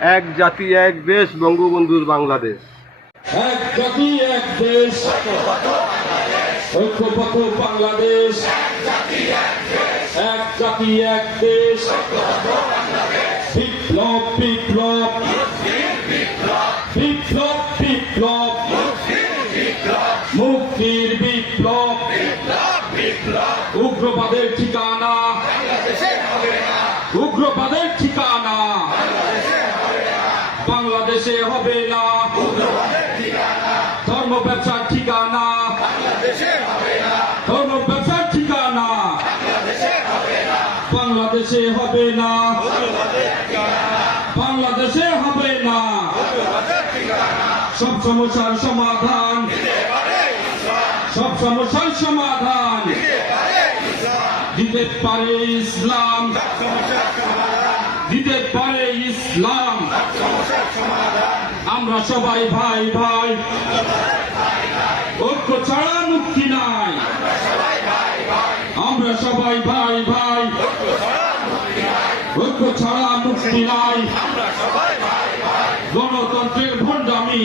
এক জাতি এক দেশ বঙ্গবন্ধুর বাংলাদেশ। এক জাতি এক দেশ ঐক্যবদ্ধ বাংলাদেশ। এক জাতি এক দেশ বিপ্লব বিপ্লব বিপ্লব বিপ্লব মুক্তির বিপ্লব। উগ্রবাদের ঠিকানা উগ্রবাদের ঠিকানা বাংলাদেশে হবে না। ধর্ম ব্যবসার ঠিকানা ধর্ম ব্যবসার ঠিকানা বাংলাদেশে হবে না। বাংলাদেশে হবে না। সব সমস্যার সমাধান সব সমস্যার সমাধান দিতে পারে ইসলাম দিতে পারে ইসলাম। আমরা সবাই ভাই ভাই ঐক্য ছাড়া মুক্তি নাই। আমরা সবাই ভাই ভাই ঐক্য ছাড়া মুক্তি নাই। গণতন্ত্রের ভণ্ডামি